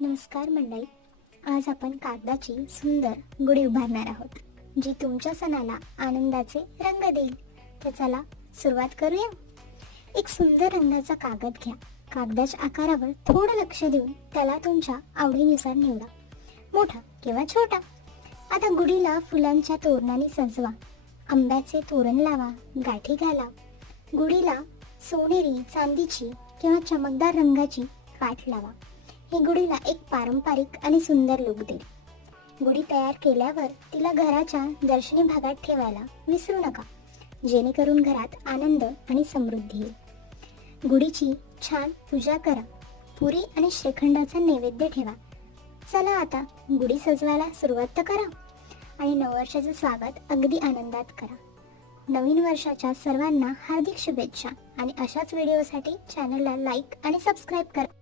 नमस्कार मंडळी. आज आपण कागदाची सुंदर गुढी उभारणार आहोत, जी तुमच्या सणाला आनंदाचे रंग देईल. तर चला सुरुवात करूया. एक सुंदर रंगाचा कागद घ्या. कागदाच्या आकारावर थोडं लक्ष देऊन त्याला तुमच्या आवडीनुसार निवडा, मोठा किंवा छोटा. आता गुढीला फुलांच्या तोरणाने सजवा. आंब्याचे तोरण लावा, गाठी घाला. गुढीला सोनेरी, चांदीची किंवा चमकदार रंगाची काठ लावा. ही गुढीला एक पारंपरिक आणि सुंदर लुक देईल. गुढी तयार केल्यावर तिला घराच्या दर्शनी भागात ठेवायला विसरू नका, जेणेकरून घरात आनंद आणि समृद्धी येईल. गुढीची छान पूजा करा. पुरी आणि श्रीखंडाचा नैवेद्य ठेवा. चला आता गुढी सजवायला सुरुवात करा आणि नववर्षाचं स्वागत अगदी आनंदात करा. नवीन वर्षाच्या सर्वांना हार्दिक शुभेच्छा आणि अशाच व्हिडिओसाठी चॅनलला लाईक आणि सबस्क्राईब करा.